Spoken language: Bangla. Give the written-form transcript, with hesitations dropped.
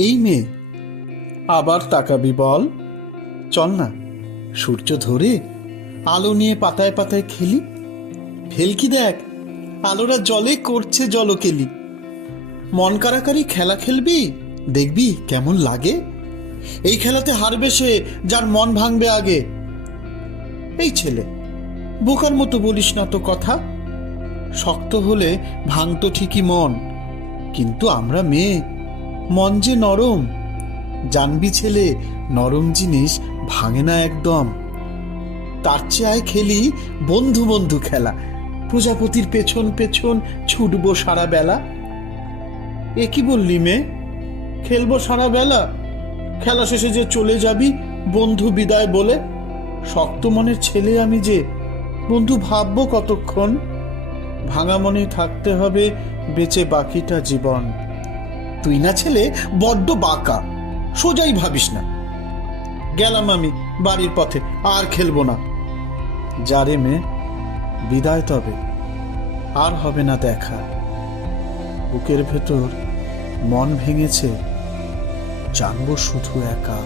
এই মেয়ে, আবার তাকাবি বল? চল না, সূর্য ধরে আলো নিয়ে পাতায় পাতায় খেলি। ভেলকি দেখ, আলোরা জলে করছে জলকেলি। মন কারাকারি খেলা খেলবি, দেখবি কেমন লাগে। এই খেলাতে হারবে সে, যার মন ভাঙবে আগে। এই ছেলে, বোকার মতো বলিস না তো কথা। শক্ত হলে ভাঙতো ঠিকই মন, কিন্তু আমরা মেয়ে, মন যে নরম। জানবি ছেলে, নরম জিনিস ভাঙে না একদম। তার চেয়ে খেলি বন্ধু বন্ধু খেলা, প্রজাপতির পেছন পেছন ছুটবো সারা বেলা। এ কি বললি মেয়ে? খেলবো সারা বেলা? খেলা শেষে যে চলে যাবি বন্ধু বিদায় বলে। শক্ত মনের ছেলে আমি যে, বন্ধু ভাববো কতক্ষণ। ভাঙা মনে থাকতে হবে বেঁচে বাকিটা জীবন। তুই না ছেলে বড্ড বাঁকা, সোজাই ভাবিস না। গেলাম আমি বাড়ির পথে, আর খেলবো না। যারে মেয়ে, বিদায় তবে, আর হবে না দেখা। বুকের ভেতর মন ভেঙেছে, জানবো শুধু একা।